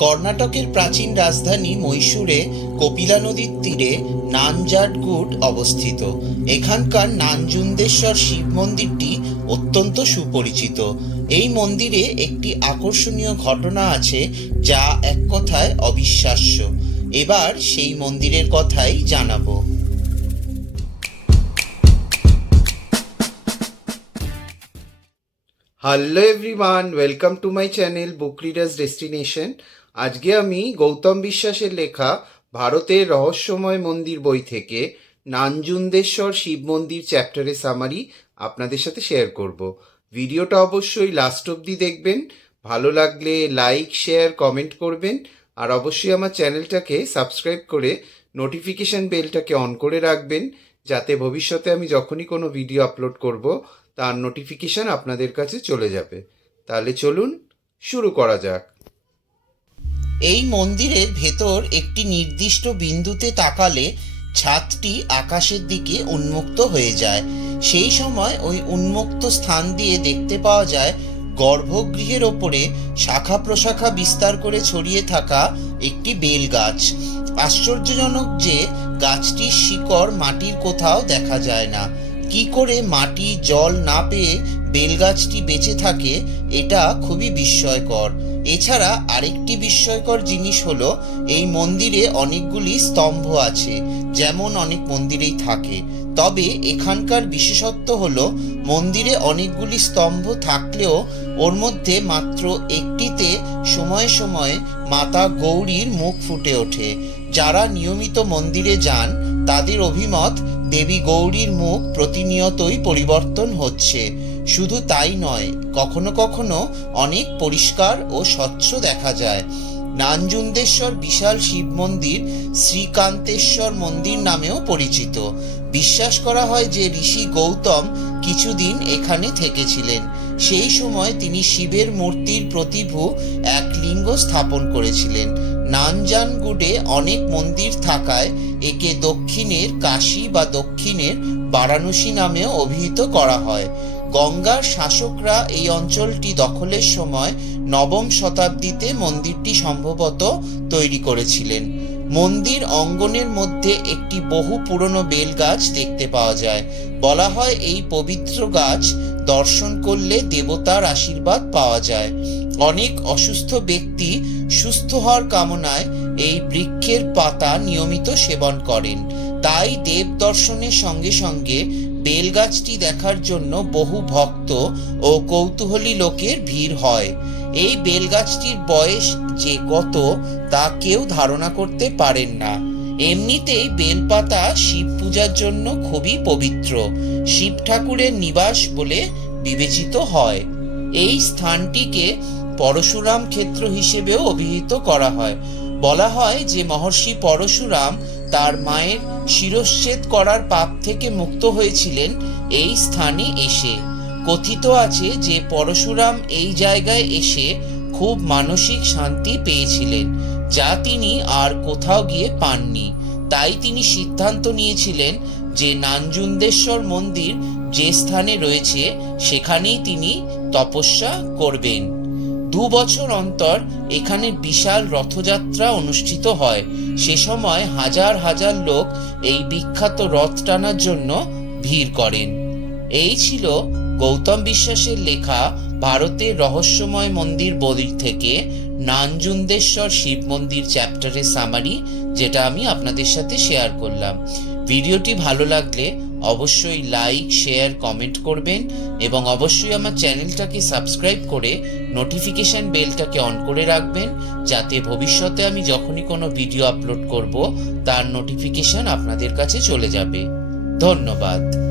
কর্ণাটকের প্রাচীন রাজধানী মহীশূরে কপিলা নদীর তীরে নানজাটগুড অবস্থিত। এখানকার নানজুন্দেশ্বর শিব মন্দিরটি অত্যন্ত সুপরিচিত। এই মন্দিরে একটি আকর্ষণীয় ঘটনা আছে যা এক কথায় অবিশ্বাস্য। এবার সেই মন্দিরের কথাই জানাব। Hello everyone welcome to my channel book readers destination আজকে আমি গৌতম বিশ্বাসের লেখা ভারতের রহস্যময় মন্দির বই থেকে নানজুন্দেশ্বর শিব মন্দির চ্যাপ্টারের সামারি আপনাদের সাথে শেয়ার করব। ভিডিওটা অবশ্যই লাস্ট অবধি দেখবেন। ভালো লাগলে লাইক শেয়ার কমেন্ট করবেন। আর অবশ্যই আমার চ্যানেলটাকে সাবস্ক্রাইব করে নোটিফিকেশন বেলটাকে অন করে রাখবেন, যাতে ভবিষ্যতে আমি যখনই কোনো ভিডিও আপলোড করব, তার নোটিফিকেশন আপনাদের কাছে চলে যাবে। তাহলে চলুন, শুরু করা যাক। এই মন্দিরের ভেতর একটি নির্দিষ্ট বিন্দুতে তাকালে ছাদটি আকাশের দিকে উন্মুক্ত হয়ে যায়। সেই সময় ওই উন্মুক্ত স্থান দিয়ে দেখতে পাওয়া যায়, গর্ভগৃহের ওপরে শাখা প্রশাখা বিস্তার করে ছড়িয়ে থাকা একটি বেল গাছ আশ্চর্যজনক যে গাছটির শিকড় মাটির কোথাও দেখা যায় না। কি করে মাটি, জল না পেয়ে বেলগাছটি বেঁচে থাকে, এটা খুবই বিস্ময়কর। এছাড়া আরেকটি বিস্ময়কর জিনিস হলো, এই মন্দিরে অনেকগুলি স্তম্ভ আছে, যেমন অনেক মন্দিরেই থাকে। তবে এখানকার বিশেষত্ব হল, মন্দিরে অনেকগুলি স্তম্ভ থাকলেও ওর মধ্যে মাত্র একটিতে সময়ে সময়ে মাতা গৌরীর মুখ ফুটে ওঠে। যারা নিয়মিত মন্দিরে যান, তাদের অভিমত দেবী গৌরীর মুখ প্রতিনিয়তই পরিবর্তন হচ্ছে। শুধু তাই নয়, কখনো কখনো অনেক পরিষ্কার ও স্বচ্ছ দেখা যায়। নানজুন্দেশ্বর বিশাল শিব মন্দির শ্রীকান্তেশ্বর মন্দির নামেও পরিচিত। বিশ্বাস করা হয় যে ঋষি গৌতম কিছুদিন এখানে থেকেছিলেন। সেই সময় তিনি শিবের মূর্তির প্রতিভু এক লিঙ্গ স্থাপন করেছিলেন। নানজানগুডে অনেক মন্দির থাকায় একে দক্ষিণের কাশী বা দক্ষিণের বারাণসী নামেও অভিহিত করা হয়। গঙ্গার শাসকরা এই অঞ্চলটি দখলের সময় নবম শতাব্দীতে মন্দিরটি সম্ভবত তৈরি করেছিলেন। মন্দির অঙ্গনের মধ্যে একটি বহু পুরনো বেল গাছ দেখতে পাওয়া যায়। বলা হয় এই পবিত্র গাছ দর্শন করলে দেবতার আশীর্বাদ পাওয়া যায়। অনেক অসুস্থ ব্যক্তি সুস্থ হওয়ার কামনায় এই বৃক্ষের পাতা নিয়মিত সেবন করেন। তাই দেব দর্শনের সঙ্গে সঙ্গে বেলগাছটি দেখার জন্য বহু ভক্ত ও কৌতূহলী লোকের ভিড় হয়। এই বেলগাছটির বয়স যে কত, তা কেউ ধারণা করতে পারেন না। এমনিতেই বেলপাতা শিব পূজার জন্য খুবই পবিত্র, শিব ঠাকুরের নিবাস বলে বিবেচিত হয়। এই স্থানটিকে পরশুরাম ক্ষেত্র হিসেবেও অভিহিত করা হয়। বলা হয় যে মহর্ষি পরশুরাম তার মায়ের শিরচ্ছেদ করার পাপ থেকে মুক্ত হয়েছিলেন এই স্থানে এসে। কথিত আছে যে পরশুরাম এই জায়গায় এসে খুব মানসিক শান্তি পেয়েছিলেন, যা তিনি আর কোথাও গিয়ে পাননি। তাই তিনি সিদ্ধান্ত নিয়েছিলেন যে নানজুন্দেশ্বর মন্দির যে স্থানে রয়েছে, সেখানেই তিনি তপস্যা করবেন। দু বছর অন্তর এখানে বিশাল রথযাত্রা অনুষ্ঠিত হয়। সে সময় হাজার হাজার লোক এই বিখ্যাত রথ টানার জন্য ভিড় করেন। এই ছিল গৌতম বিশ্বাসের লেখা ভারতের রহস্যময় মন্দির বই থেকে নানজুন্দেশ্বর শিব মন্দির চ্যাপ্টারের সামারি যেটা আমি আপনাদের সাথে শেয়ার করলাম। ভিডিওটি ভালো লাগলে অবশ্যই লাইক শেয়ার কমেন্ট করবেন এবং অবশ্যই আমার চ্যানেলটাকে সাবস্ক্রাইব করে নোটিফিকেশন বেলটাকে অন করে রাখবেন যাতে ভবিষ্যতে আমি যখনই কোনো ভিডিও আপলোড করব, তার নোটিফিকেশন আপনাদের কাছে চলে যাবে। ধন্যবাদ।